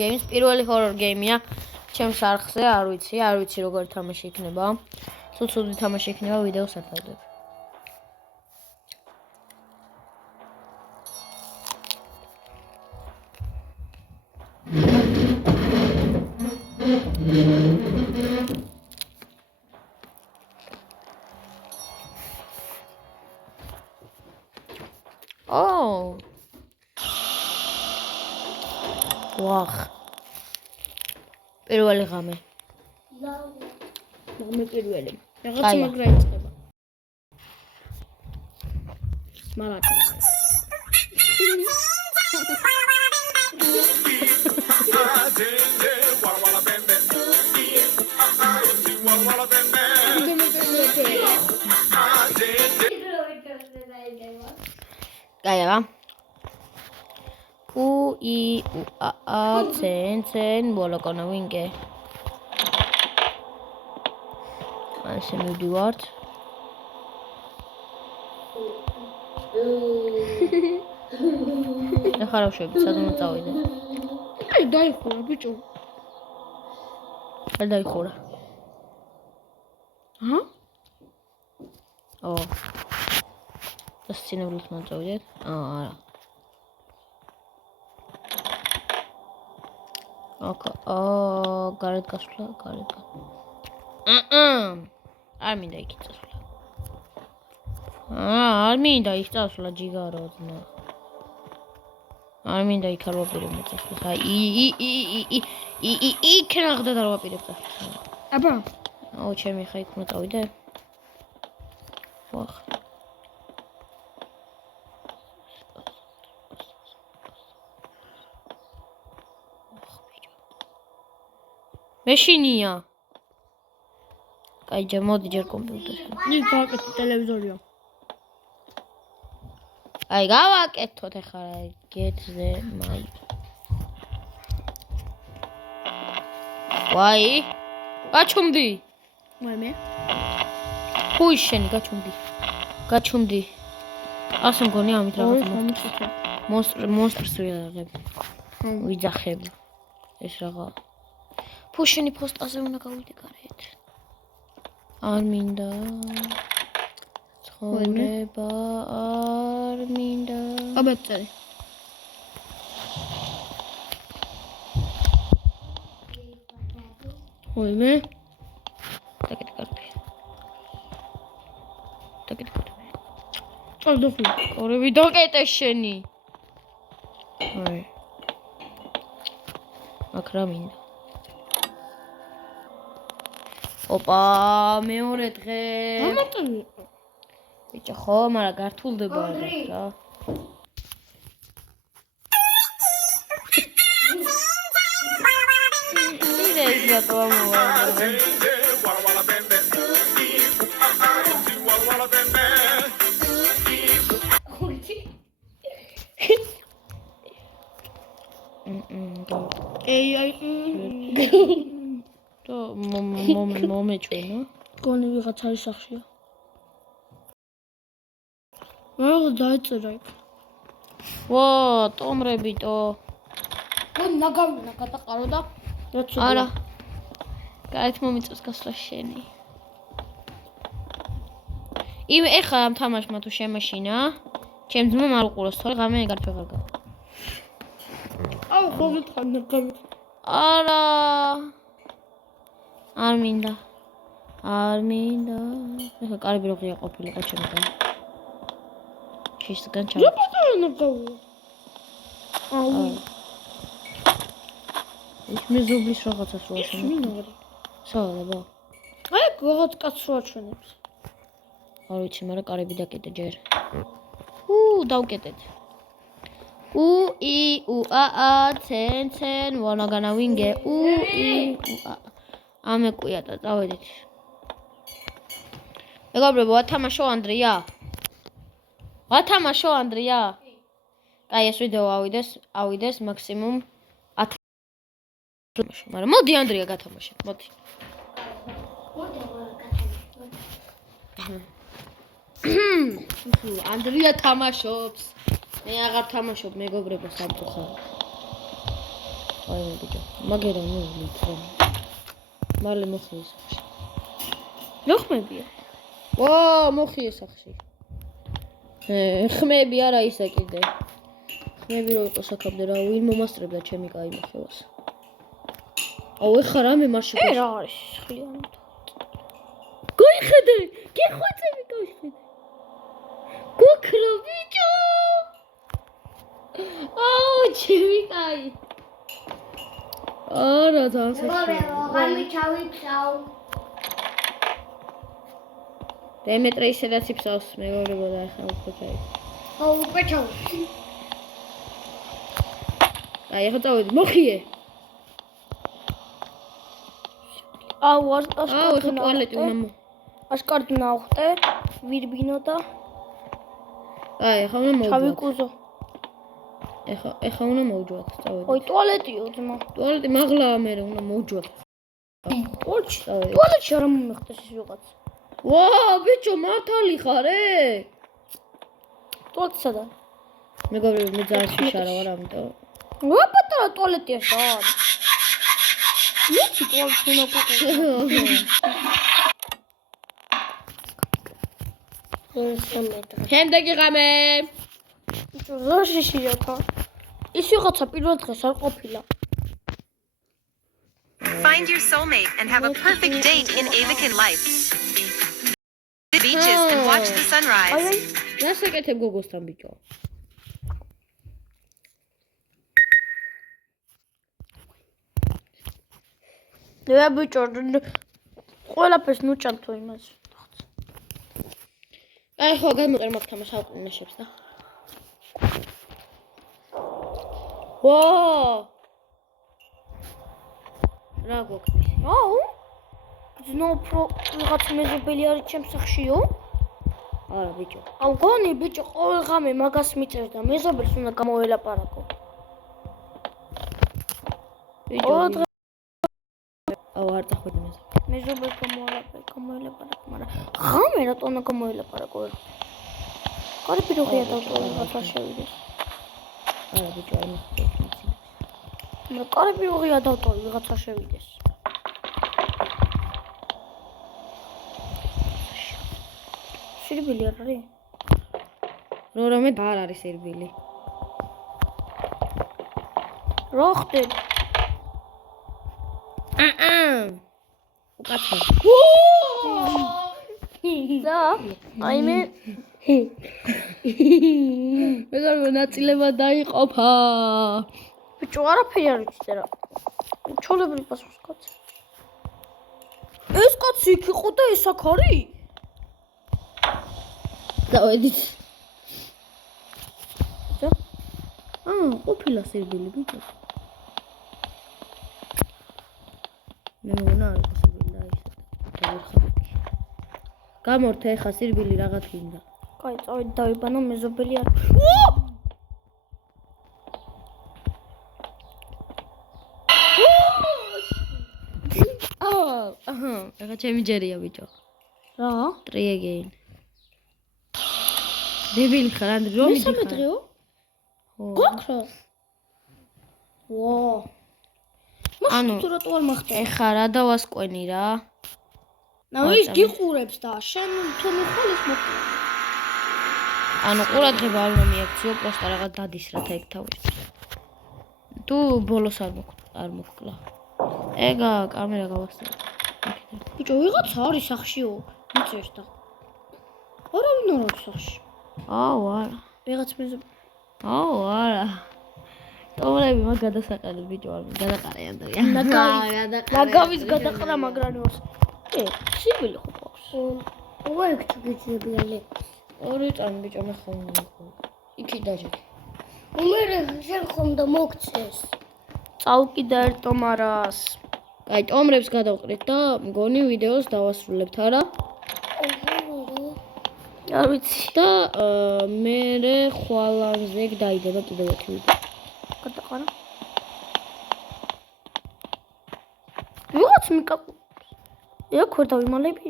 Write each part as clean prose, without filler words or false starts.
games. პირველი horror game-ია ჩემს არხზე, არ ვიცი როგორ თამაში იქნება. თუ ცუდი თამაში იქნება, ვიდეოს ათავდებ. Oh. Wow. პირველი ღამე. მე პირველი. რაღაც მაგრა იწყება. მალაკა. გაიარა. U I U A A cen ბოლოკონა ვინგე. ასე მივდივართ. ეხლა რა ვშვები, სადღაც წავიდე. აი დაიხურა ბიჭო. არ დაიხურა. ჰა? ო. დასცინებლით მოწოვდეთ. არა. ოკა. გარეთ გასვლა, გარეთ. არ მინდა იქ წასვლა. არ მინდა იქ წასვლა ჯიგარო ძმა. არ მინდა იქ არ ვაპირებ წასვლა. იქ ნახდა და ვაპირებ წასვლა. აბა, ჩემი ხა იქ მოტავიდე. ვახ. მეშინია. კაი, მოდი ჯერ კომპიუტერში. ის გავაკეთე ტელევიზორია. აი, გავაკეთოთ ახლა გეთზე მაი. ვაი. გაჩუმდი. მე. ხო ის შენი გაჩუმდი. ასე მგონი ამით რაღაც მონსტრს ვიღებ. ვიძახებ. ეს რაღა. ფუშენი პოსტაზე უნდა გავიდე გარეთ. არ მინდა. ცხოვრება არ მინდა. აბა წერი. ვინმე? დაგეთ კარგი. წავდოხი. ორები დოკეტე შენი. აი. აკრა მინდა. ოპა, მეორე დღე. ამატონი. ბიჭო, ხო, მაგრამ გართულდება რა. ის რატო ამოვარდა? და მომეჭვენა. გონი ვიღაც არის სახშია. რა დაეწერა იქ. ვა, ტომრებიტო. გონი ნაგავინა გადაყარო და არა. გაით მომიწევს გასვლა შენი. იმ ეხლა ამ თამაშმა თუ შემაშინა, ჩემ ძმამ არ უყუროს, თორე ღამე ეგარ ფეღარ გავა. აუ, ხო გითხარ ნაგავი. არა. არ მინდა. ეხლა კარიბი რო ღია ყოფილიყო ჩემთან. შისგან ჩა. რა პატარა ნაგავია? აუ. ის მე ზუბლის რაღაცას რო აჩვენე. მინორი. სავალებო. აი, რაღაც კაცს რო აჩვენებს. არ ვიცი, მაგრამ კარიბი დაკეტე ჯერ. დავკეტეთ. U I U A A cen ვანაგანა ვინგე. U I U A. ამეკვია და წავედით. მეგობრებო, ვათამაშო ანდრია? აი, ეს ვიდეო ავიდეს მაქსიმუმ 10 მაგრამ მოდი ანდრია გათამაშე, მოდი. ანდრია თამაშობს. მე აღარ თამაშობ, მეგობრებო, სამწუხაროდ. აი ბიჭო. მაგერა ნუ ვიქრა. მალე მოხდეს სახში. ლოხმებია. ვა, მოხიე სახში. ხმები არა ისა კიდე. ხმები რო იყო საქამდე რა, ვინ მომასწრებდა ჩემი კაი მოხევას. აუ ეხა რამე მარში. რა არის ხლიანი. გიხედე, გიხვეწები კავშირი. გოქრო ბიჭო. აუ ჩემი კაი. არა ძალიან ღამე ჩავიქცავ. დემეტრე ისედაც იფსავს მეგობრებო და ახლა უფრო ჩაი. უკვე ჩავ. აი ახლა წავედი, მოხიე. აუ ახლა ტუალეტი უნდა აშკარად ნახტე, ვირბინო და აი ახლა უნდა მოვიძოთ. ჩავიკუზო. ახლა უნდა მოვიძოთ, წავედი. ой, ტუალეტიო ძმა. ტუალეტი მაღლაა მე უნდა მოვიძოთ. ტუალეტში არ მომიხდეს ის ვიღაც. ვა, ბიჭო, მართალი ხარე? ტუალეტი სადა? მეგობრებო, მე ძალიან შიშარა ვარ, ამიტომ. ვა, პატარა ტუალეტია შარ. ვიცი ტუალეტი უნდა შემდეგი ღამე. ბიჭო, ზაშიშია თა. ის ვიღაცა პირველ დღეს არ ყოფილა. Find your soulmate and have a perfect date in Avakin life. Beaches and watch the sunrise. აი, რა საკეთებ გოგოსთან ბიჭო? და ბიჭო, ყველაფერს ნუჭამ თუ იმას. აი ხო გამიყერ მაგ საუკუნეშებს და. ვა! რა გოქნის? აუ? ზნო პრო ვიღაც მეზობელი არის ჩემს სახშიო? არა ბიჭო. აუ გონი ბიჭო, ყოველ ღამე მაგას მიწერს და მეზობელს უნდა გამოელაპარაკო. ბიჭო. აუ არ დახვედი მე. მეზობელს გამოელაპარაკო, მაგრამ ღამე რატო უნდა გამოელაპარაკო? კარი პიროღია დავტოვე ვიღაცა შევიდეს. არა ბიჭო, არ მიხდები. მაგრამ კარი პიროღია დავტოვე ვიღაცა შევიდეს. სირბილი არ არის? რომე და არ არის სირბილი. რა ხდება? უკაცო. და აი მე მეგობრებო, ნაწილება დაიყოფა. ბიჭო, არაფერი არ ვიცი რა. ჩოლებრი პასუხს კაცი. ეს კაცი იქ იყო და ეს აქ არის? დავედით. და? ყოფილა სირბილი ბიჭო. მე მგონა არ იყო სირბილი და ისე. გამორთე ხა სირბილი რაღაც გინდა. კაი, წავედი დავიბანო მეზობელი არ. ახლა ჩემი ჯერია ბიჭო. რა? Try again. დებილი ხარ ანდრე რომ მიდი. მესამე დღეო? გაქრა. ვა. ანუ თუ რატო არ მახტე? ეხა რა დავასკვენი რა. ნუ ის გიყურებს და შენ თუ მიხვალეს მოკლე. ანუ ყურადღება არ უნდა მიაქციო, პროსტა რაღაც დადისრათ ეგ თავი. თუ ბოლოს არ მოკლა. ეგა კამერა გავასწრებ. ბიჭო, ვიღაცა არის სახშიო, მიწერს და. არავინ არ არის სახში. აუ არა. ვიღაც მეზობელი. აუ არა. ტომრები მაგ გადასაყარებ ბიჭო არ გადაყარე ანდრია. ნაგავის გადაყრა მაგრანოს. სიბილი ხო ყავს? ო ეგ ჩუგიძებიალე. ორი წამი ბიჭო მე ხომ იქი დაჟექი. უმერე შენ ხომ და მოგწეს. წავკიდა ერთ ტომარას. აი ტომრებს გადავყრით და მგონი ვიდეოს დავასრულებთ არა? არ ვიცი. და მე ხვალანზე დაიდება კიდევ ერთი ვიდეო. გადაყარა. ვიღაც მიკაკუ. ეგ ვერ დავიმალები?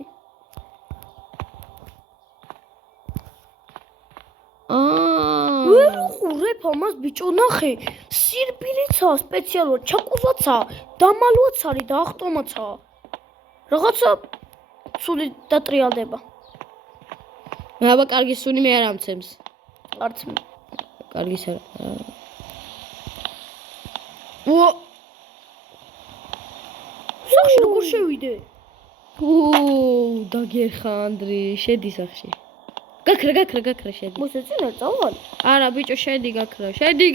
ვერ უყურებ ამას ბიჭო, ნახე. ჭირბილიცაა სპეციალურად, ჩაკუზაცაა, დამალვაც არის და ავტომატაა. რაღაცა ცუდი დატრიალდება. მე აბა კარგი სუნი მე არ ამცემს. არც მე. კარგი არა. ო სახში როგორ შევიდე? დაგერხა ანდრი, შედი სახში. გაქრა შედი. მოსეწინა წავალ. არა ბიჭო შედი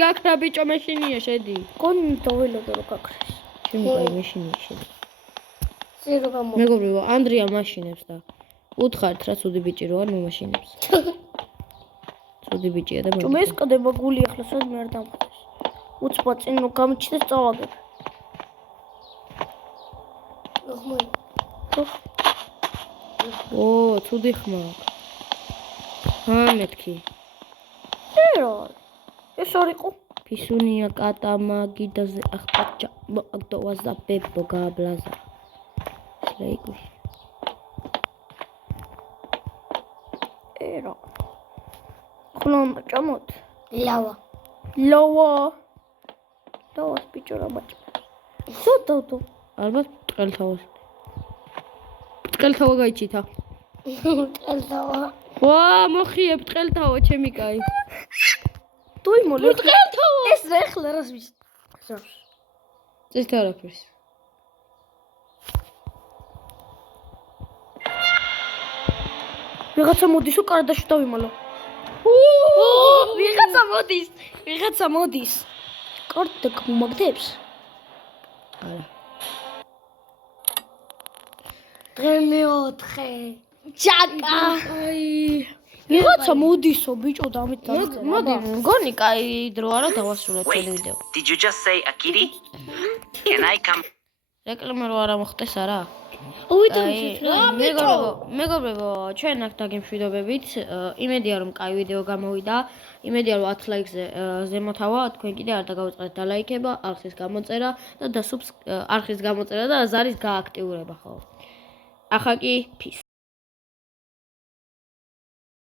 გაქრა ბიჭო მეშინია შედი. კონი დაველოდო რო გაქრეს. შემოყავი მეშინია შედი. ზერო გამო. მეგობრებო ანდრია მაშინებს და უთხარით რა ცუდი ბიჭი რო არ მომაშინებს. ცუდი ბიჭია და ჭუმე ესკდება გული ახლა სადმე არ დამხდეს. უცბა წინ რო გამიჩნდეს წავაგებ. ნახმოი. ო ცუდი ხმა მეთქი რა ეს არ იყო? ფისუნია კატა მაგიდაზე ახპაჭა მოაგდოვაზა ბებო გაბლაზა ლეიგი რა ხლომ ჭამოთ ლავა. ლავა ბიჭო რა მაჭ სოდავდო ალბათ ტყელთავა გაიჩითა ტყელთავა. ვა მოხიებ ტყელთავა ჩემი კაი დუი მოლე ტყელთავა ეს რა ახლა რას მის წეს თარაფერს ვიღაცა მოდისო კარდაში დავიმალო ვიღაცა მოდის კარდა გმაგდებს არა დღე მეოთხე. ჯაკა ვიღაცა მოდისო ბიჭო დამით მოდი მგონი კაი დრო არა დავასრულოთ ეს ვიდეო Did you just say a kitty? Can I come? რეკლამა რო არა მოხდეს არა ույდამში. მეგობრებო, ჩვენ აქ დაგემშვიდობებით. იმედია რომ კაი ვიდეო გამოვიდა. იმედია რომ 10 ლაიქზე ზემოთავა. თქვენ კიდე არ დაგავიწყდეთ დალაიქება, არხის გამოწერა და არხის გამოწერა და ზარის გააქტიურება, ხო? ახლა კი peace.